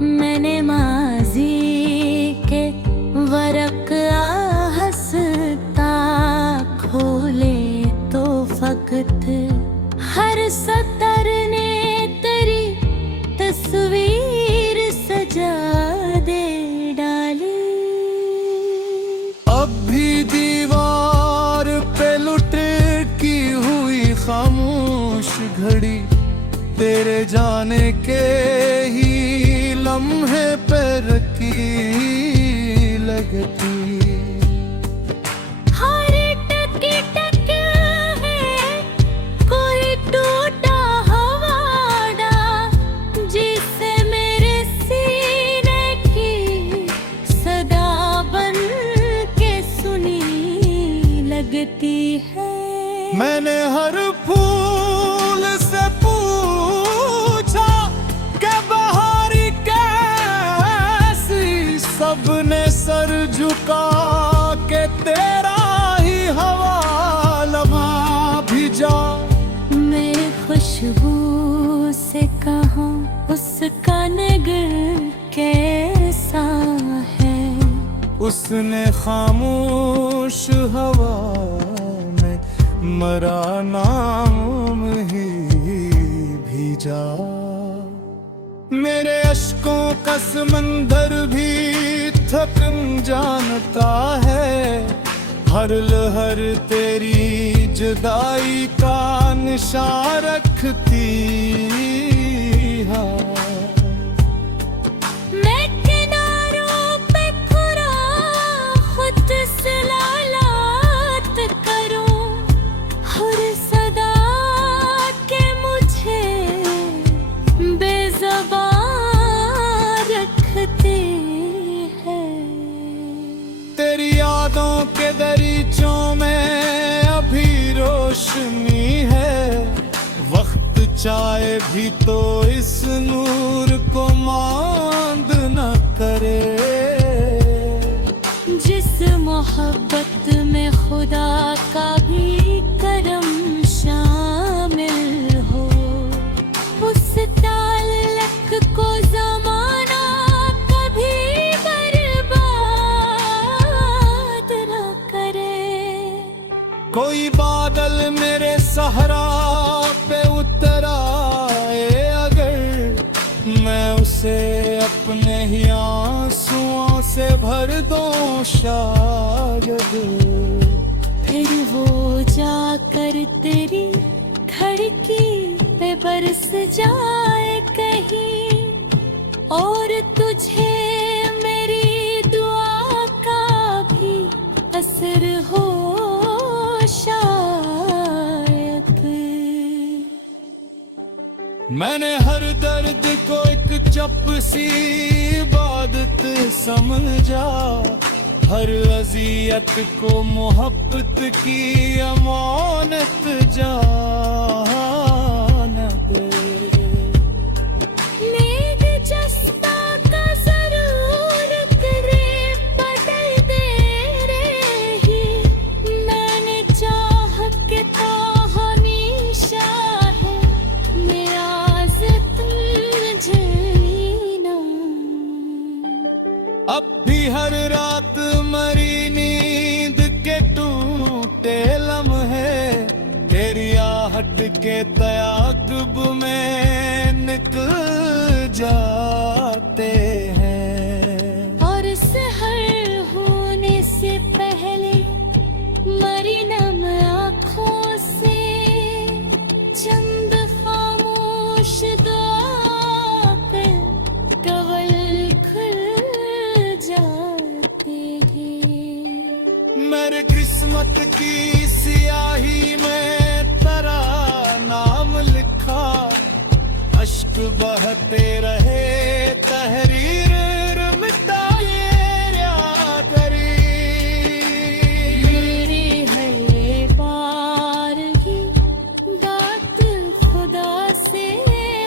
मैंने माजी के वरक हंसता खोले तो फकत हर सतर ने तेरी तस्वीर सजा दे डाली। अब भी दीवार पे लुटकी हुई खामोश घड़ी तेरे जाने के ही लम्हे पे रखी लगती। हर टकी टक है कोई टूटा हवाड़ा जिससे मेरे सीने की सदा बन के सुनी लगती है। मैंने हर फूल से पूछा कि बहारी कैसी, सबने सर झुका के तेरा ही हवा लम्हा भिजा। मैं खुशबू से कहा उसका नगर कैसा है, उसने खामोश हवा में मरा नाम ही भीजा। मेरे अश्कों का समंदर भी थक जानता है, हर लहर तेरी जुदाई का निशान रखती है। मैं किनारों पे खुरा खुद से लालात करूं हर सदा के मुझे बेज़बान रखती है। तेरी यादों के दरीचों में अभी रोशनी है, वक्त चाहे भी तो इस नूर को मांद न करे। जिस मोहब्बत में खुदा का भी करम शामिल हो, उस ताल्लुक को ज़माना कभी बर्बाद न करे। कोई बादल मेरे सहरा पे उतर आए अगर, मैं उसे अपने ही आंसुओं से भर दूं शायद। फिर वो जाकर तेरी खिड़की पे बरस जाए कहीं, और तुझे मेरी दुआ का भी असर हो शायद। मैंने हर दर्द को एक चप सी इबादत समझा, हर अज़ियत को मोहब्बत की अमानत जान दे। नेग जस्ता का ज़रूर करे बदल दे रही, मैंने चाह के तो हमेशा है मेरा ज़िंदगी जीना। अब भी हर रात मरी नींद के टूटे लम्हे तेरी आहट के तयाक़ुब में निकल जाते हैं। और सहर होने से पहले मरी नम आँखों से चंद खामोश दुआ पे कवल खुल जाते हैं। मेरे किस्मत की सियाही में तेरा नाम लिखा, अश्क बहते रहे तहरीर मिटाए यादरी। मेरी हर बार ही दात खुदा से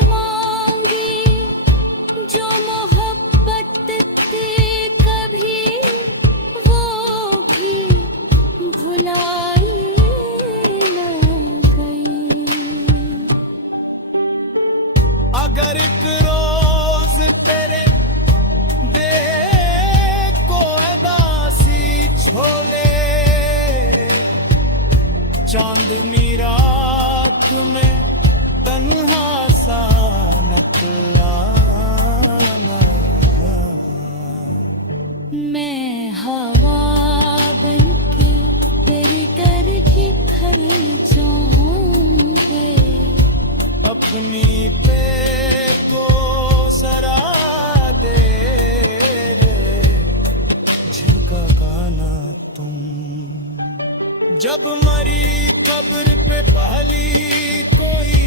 मांगी, जो मोहब्बत थी कभी वो भी भुलाई न गई। अगर एक रोज जब मरी कब्र पे पहली कोई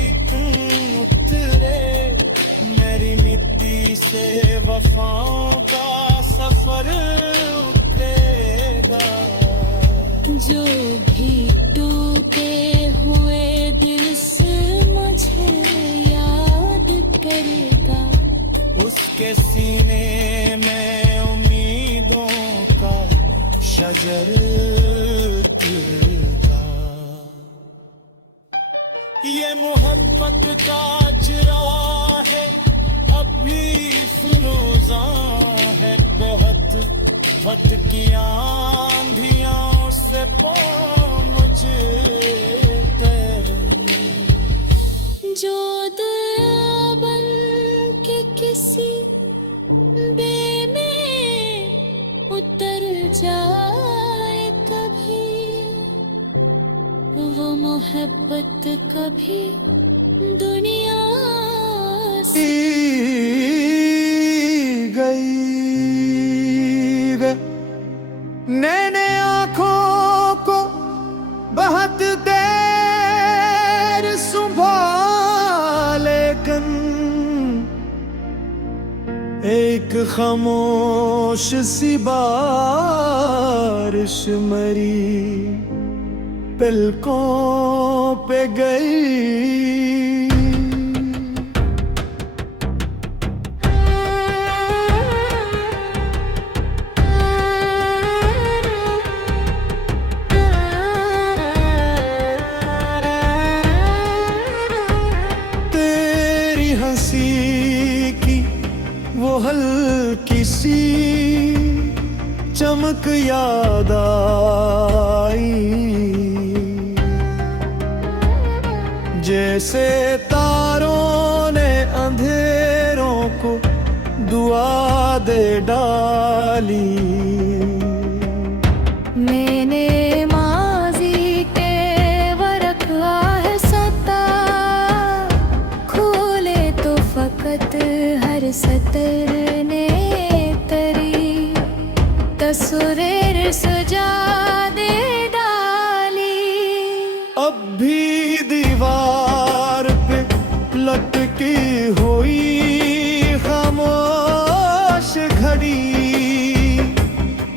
उतरे, मेरी मिट्टी से वफाओं का सफर उतरेगा। जो भी टूटे हुए दिल से मुझे याद करेगा, उसके सीने में उम्मीदों का शजर खिलेगा। ये मोहब्बत का चिरा है, अब भी फिरोजा है, बहुत वक्त की आंधियों से पो मुझे तेरी। जो दया बन के किसी बे में उतर जाए कभी, वो मोहब्बत कभी दुनिया से गई नैने आँखों को बहुत देर सुबह, लेकिन एक खामोश सी बारिश मरी पलकों पे गई। हंसी की वो हल्की सी चमक याद आई, जैसे तारों ने अंधेरों को दुआ दे डाली। मैंने माजी के वरक आहसता खोले तो फकत हर सतर ने तरी तस्वीर सजा दे डाली। अब भी दीवार पे लटकी हुई खामोश घड़ी,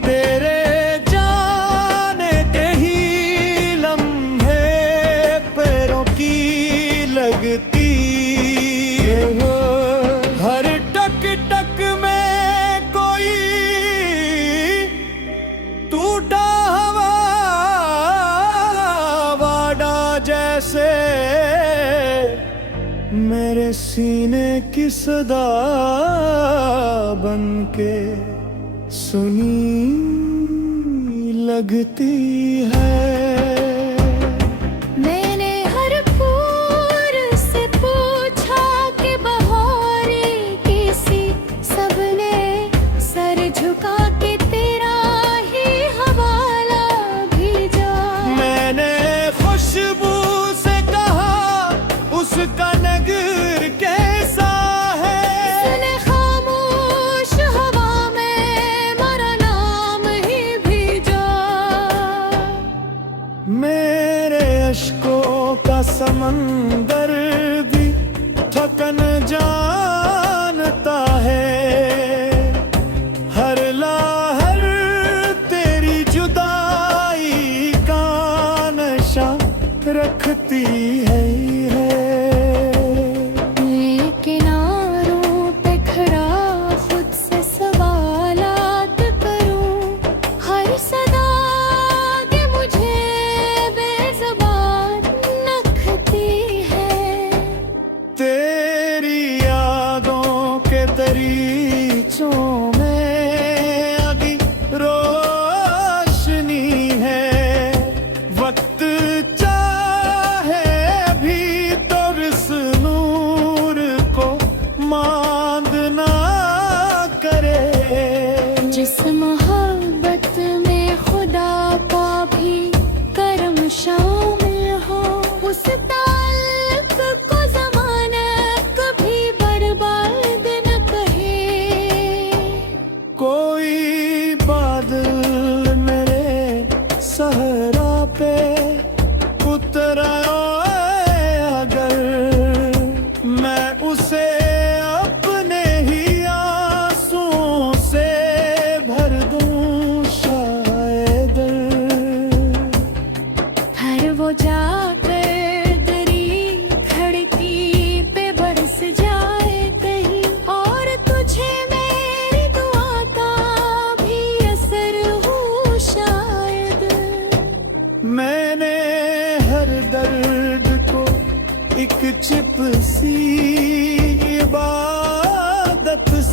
तेरे जाने के ही लम्हे पैरों की लगती। हर टक टक में कोई टूटा हवा वाड़ा जैसे मेरे सीने की सदा बनके सुनी लगती है। मैंने हर फूल से पूछा कि बहारे किसी, सबने सर झुका के तेरा ही हवाला भेजा। मैंने खुशबू से कहा उसका नगर कैसा है, सुने खामोश हवा में मेरा नाम ही भेजा। मेरे अश्कों का समंदर भी थकन जानता है, हर ला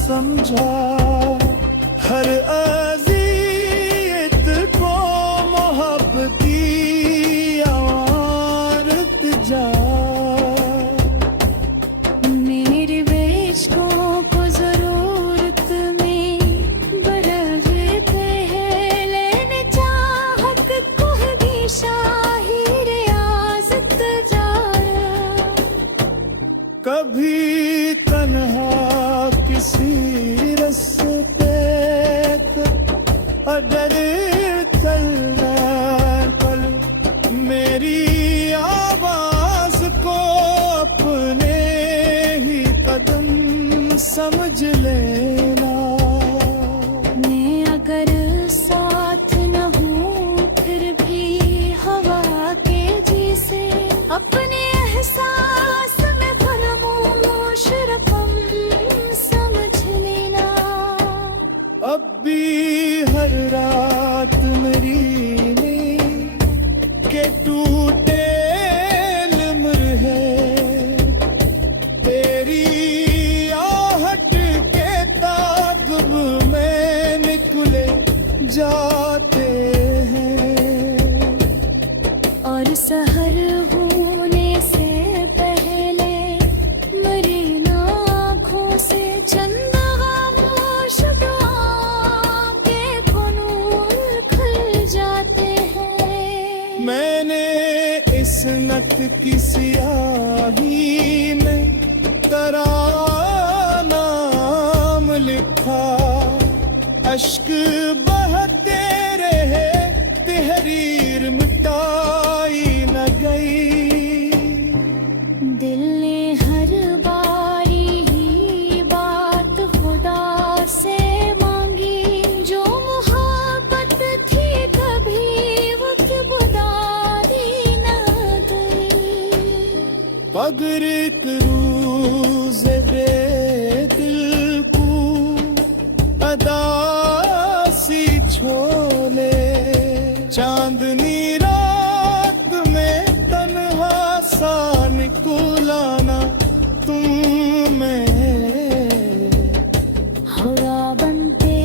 समझा, हर अज़ियत को मोहब्बती आवारत जा। मेरे बेशकों को जरूरत में बरवे पहले ने चाहत को भी शाही रियासत जा। कभी तन्हा किसी रस्ते अगर चलना पल, मेरी आवाज को अपने ही कदम समझ लेना। मैं अगर साथ न हूँ फिर भी हवा के जैसे अपने एहसास में फरामोश रकम समझ लेना। अब भी हर रात मेरी नींद के टूटे लिम्र है, तेरी आहट के ताक़ब में निकले जाते हैं। और सहर होने से पहले मरे आँखों से चंद खामोश दुआ के कुनूर खुल जाते हैं। मैंने इस नत की सियाही में तेरा नाम लिखा, अश्क बहते रहे तहरीर मिटाई न गई। दिल ने हर बारी ही बात खुदा से मांगी, जो मोहब्बत थी कभी वो क्यों बुदादी न गई। मगर एक रोज़ बे दिल को अदासी छोले, चांदनी रात में तन्हा सा निकुलाना तुम में। हवा बनते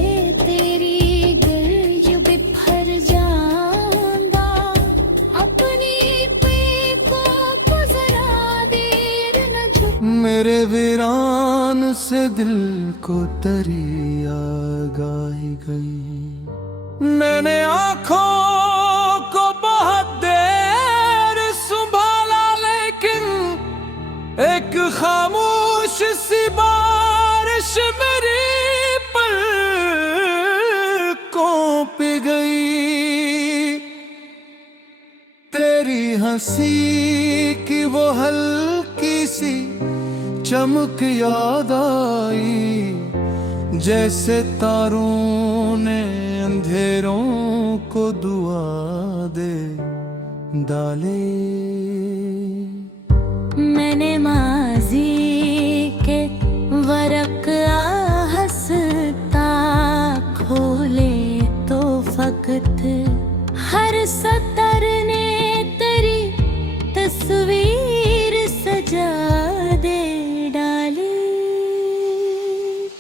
तेरी गिर यूं बिखर जाऊंगा, अपनी पीकों को जरा देर न झुक। मेरे वीरान से दिल को तरी आगाही गई, मैंने आँखों को बहुत देर संभाला, लेकिन एक खामोश सी बारिश मेरी पलकों पे गई। तेरी हंसी की वो हल्की सी चमक याद आई, जैसे तारों ने अंधेरों को दुआ दे डाले। मैंने माजी के वरक हंसता खोले तो फकत हर सतर ने तेरी तस्वीर सजा दे डाली।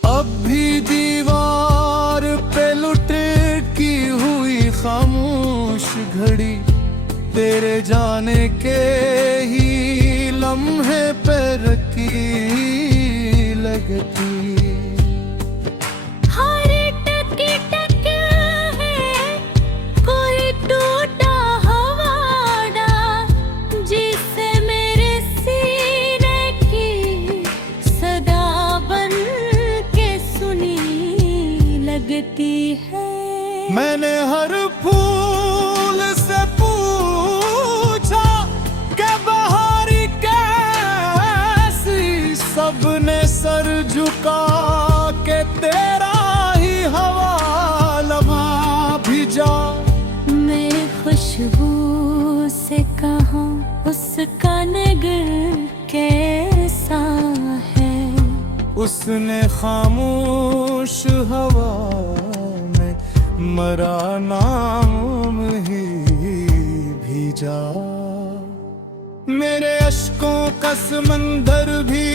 अब भी दीवार पे लुटकी हुई खामोश घड़ी, तेरे जाने के ही लम्हे पे रखी लगती। हर टकी टक है कोई टूटा हवाड़ा, जिससे मेरे सीने की सदा बन के सुनी लगती है। मैंने हर फूल से पूछा कि बहारी कैसी, सबने सर झुका के तेरा ही हवाला भिजा। मैं खुशबू से कहूँ उसका नगर कैसा है, उसने खामोश हवा में मरा नाम ही भीजा। मेरे अश्कों का समंदर भी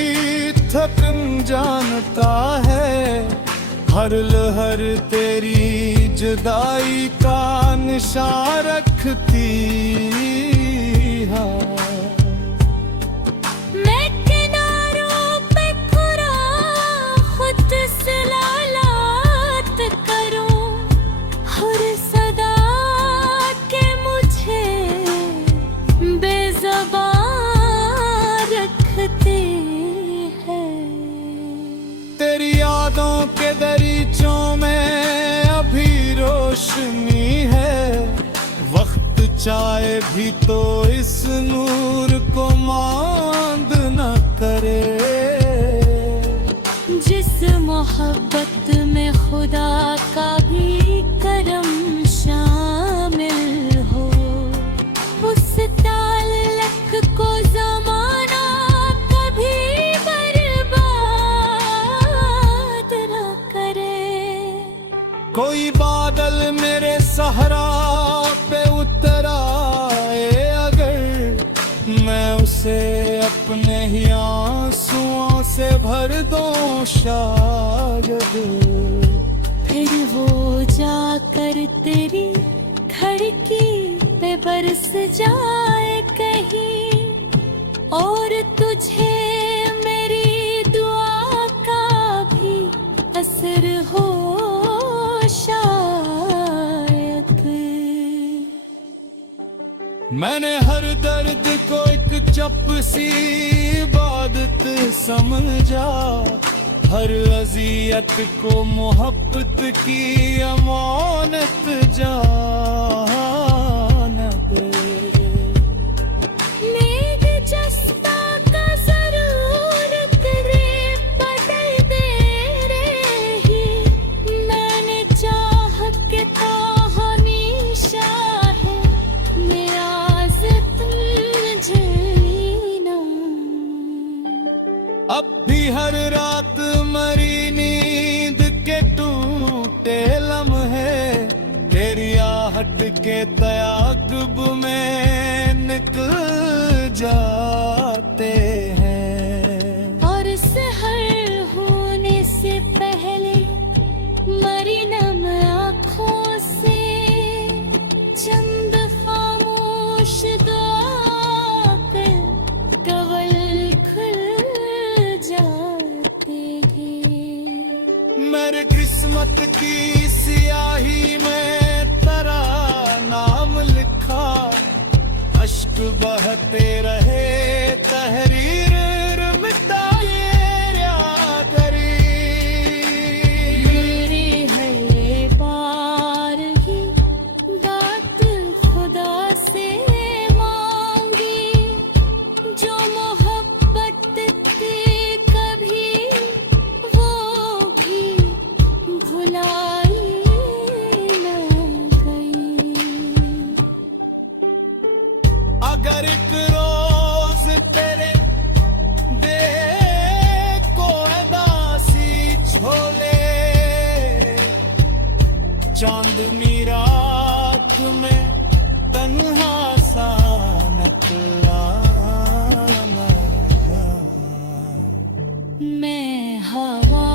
थक मन जानता है, हर लहर तेरी जुदाई का निशान रखती है। मैं किनारों पे खुरा खुद से लालात करूं, हर सदा के मुझे बेज़बान रखती है। तेरी यादों के दरीचों में अभी रोशनी है, वक्त चाहे भी तो इस नूर को मांद न करे। जिस मोहब्बत में खुदा का भी करम शामिल हो, उस ताल्लुक को ज़माना कभी बर्बाद न करे। कोई बादल मेरे सहरा पे उतर आए अगर, मैं उसे अपने ही आंसुओं से भर दूं शायद। फिर वो जाकर तेरी खिड़की पे बरस जाए कहीं, और तुझे मेरी दुआ का भी असर हो शायद। मैंने हर दर्द को एक चप सी इबादत समझा, हर अज़ियत को मोहब्बत की अमानत जान दे। नेग जस्ता का जरूर तेरे बदल दे रही, मैंने चाह के तो हमेशा है मेरा जिंदगी जीना। अब भी हर रात मरी नींद के टूटे लम्हे, तेरी आहट के तयाकुब में निकल जाते हैं। और सहर होने से पहले मरी नम आँखों से चंद खामोश दुआ पे कवल खुल जाते हैं। मेरे किस्मत की सियाही में तेरा नाम लिखा, अश्क बहते रहे तहरीर मिटाए या करी। मेरी हर बार ही बात खुदा से मांगी, जो मोहब्बत थी कभी वो भी भुलाई न गई। अगर एक रोज तेरे देह को अदासी छोले, चांदनी रात में तन्हा सा निकला। मैं हवा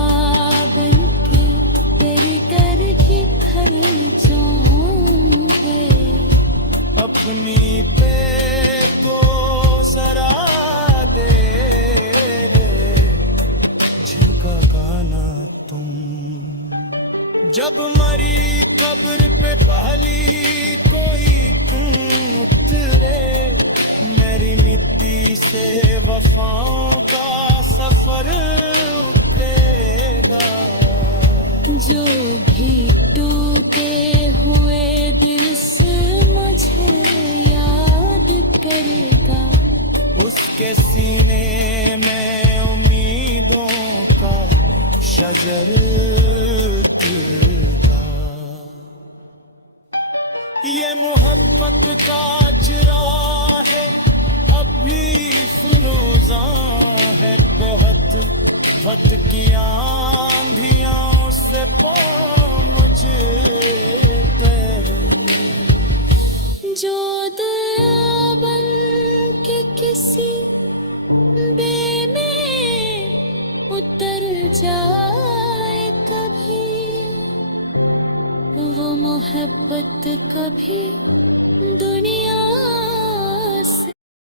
बनके तेरी करके भर जाऊंगी, अपनी पे को सरा दे रे, झुका गाना तुम। जब मरी कब्र पे पहली कोई उतरे, मेरी मिट्टी से वफाओं का सफर उतरेगा। जो भी टूटे हुए दिल से मुझे याद करेगा, उसके सीने में उम्मीदों का शजर खिलता। ये मोहब्बत का चिराग है, अब भी फिरोजा है बहुत, वक्त की आंधियां से पो मुझे जो दया बन के किसी बे में वो मोहब्बत कभी दुनिया